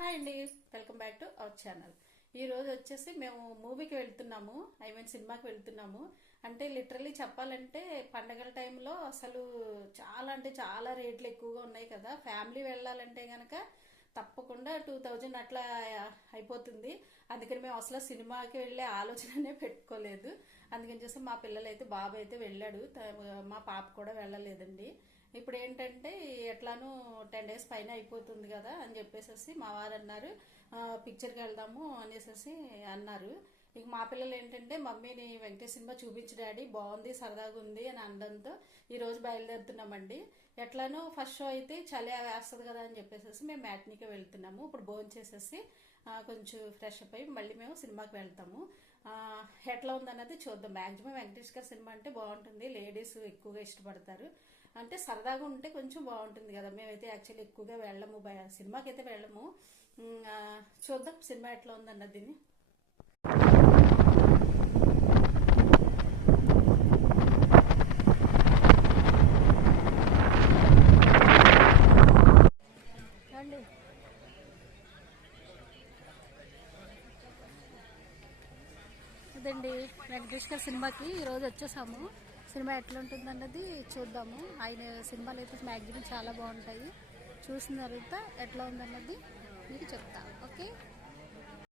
Hi అండి, welcome back to our channel. ఈ రోజు వచ్చేసి మేము మూవీకి వెళ్తున్నాము. సినిమాకి వెళ్తున్నాము. అంటే లిటరల్లీ చెప్పాలంటే పండగల టైంలో అసలు చాలా అంటే చాలా రేట్లు ఎక్కువగా ఉన్నాయి కదా. ఫ్యామిలీ వెళ్ళాలంటే గనక తప్పకుండా 2000 అట్లా అయిపోతుంది. అందుకని మేము అసలు సినిమాకి వెళ్ళే ఆలోచననే పెట్టుకోలేదు. అందుకని చూస్తే మా పిల్లలు అయితే బాబు అయితే వెళ్ళాడు, మా పాప కూడా వెళ్ళలేదండి. ఇప్పుడు ఏంటంటే ఎట్లానూ 10 days పైన అయిపోతుంది కదా అని చెప్పేసి మా వారు అన్నారు, పిక్చర్కి వెళ్దాము అనేసి అన్నారు. ఇక మా పిల్లలు ఏంటంటే మమ్మీని వెంకటేష్ సినిమా చూపించు డాడీ, బాగుంది సరదాగా ఉంది అని అనడంతో ఈరోజు బయలుదేరుతున్నామండి. ఎట్లానో ఫస్ట్ షో అయితే చలి వేస్తుంది కదా అని చెప్పేసి మేము మ్యాట్నీకే వెళ్తున్నాము. ఇప్పుడు భోజనం చేసేసి కొంచెం ఫ్రెష్ అప్ అయ్యి మళ్ళీ మేము సినిమాకి వెళ్తాము. ఎట్లా ఉందన్నది చూద్దాం. మ్యాక్సిమం వెంకటేష్ గారి సినిమా అంటే బాగుంటుంది, లేడీస్ ఎక్కువగా ఇష్టపడతారు. అంటే సరదాగా ఉంటే కొంచెం బాగుంటుంది కదా. మేమైతే యాక్చువల్లీ ఎక్కువగా వెళ్ళము, సినిమాకి అయితే వెళ్ళము. చూద్దాం సినిమా ఎట్లా ఉందన్నది. ఇదండి వెంకటేష్ గారి సినిమాకి ఈరోజు వచ్చేసాము. సినిమా ఎట్లా ఉంటుంది అన్నది చూద్దాము. ఆయన సినిమాలు అయితే మ్యాక్సిమం చాలా బాగుంటాయి. చూసిన తర్వాత ఎట్లా ఉందన్నది మీకు చెప్తా. ఓకే.